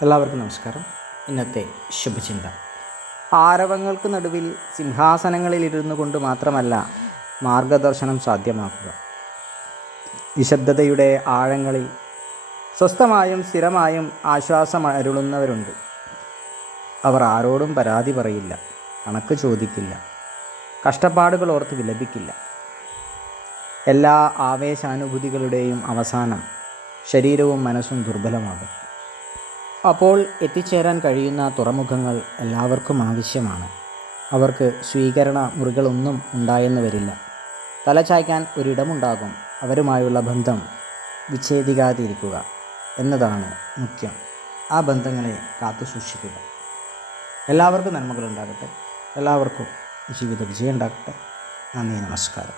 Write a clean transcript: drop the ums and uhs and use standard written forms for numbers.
എല്ലാവർക്കും നമസ്കാരം. ഇന്നത്തെ ശുഭചിന്ത: ആരവങ്ങൾക്ക് നടുവിൽ സിംഹാസനങ്ങളിലിരുന്നു കൊണ്ട് മാത്രമല്ല മാർഗദർശനം സാധ്യമാക്കുക. നിശബ്ദതയുടെ ആഴങ്ങളിൽ സ്വസ്ഥമായും സ്ഥിരമായും ആശ്വാസമരുളുന്നവരുണ്ട്. അവർ ആരോടും പരാതി പറയില്ല, കണക്ക് ചോദിക്കില്ല, കഷ്ടപ്പാടുകൾ ഓർത്ത് വിലപിക്കില്ല. എല്ലാ ആവേശാനുഭൂതികളുടെയും അവസാനം ശരീരവും മനസ്സും ദുർബലമാകും. അപ്പോൾ എത്തിച്ചേരാൻ കഴിയുന്ന തുറമുഖങ്ങൾ എല്ലാവർക്കും ആവശ്യമാണ്. അവർക്ക് സ്വീകരണ മുറികളൊന്നും ഉണ്ടായെന്ന് വരില്ല. തലചായ്ക്കാൻ ഒരിടമുണ്ടാകും. അവരുമായുള്ള ബന്ധം വിച്ഛേദിക്കാതിരിക്കുക എന്നതാണ് മുഖ്യം. ആ ബന്ധങ്ങളെ കാത്തു സൂക്ഷിക്കുക. എല്ലാവർക്കും നന്മകളുണ്ടാകട്ടെ. എല്ലാവർക്കും ജീവിത വിജയം ഉണ്ടാകട്ടെ. നന്ദി, നമസ്കാരം.